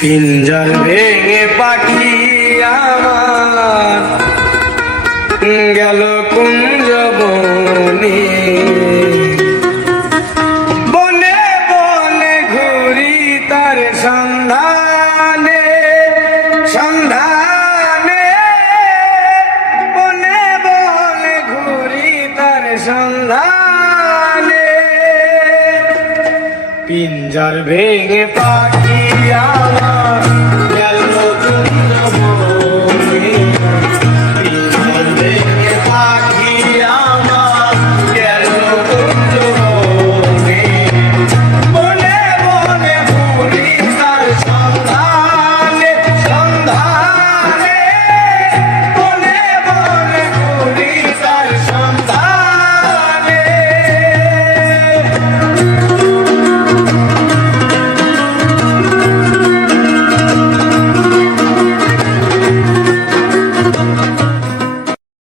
পিঞ্জর ভেঙে পাখি আমার গেল পিঞ্জর ভেঙে পাখি আমার।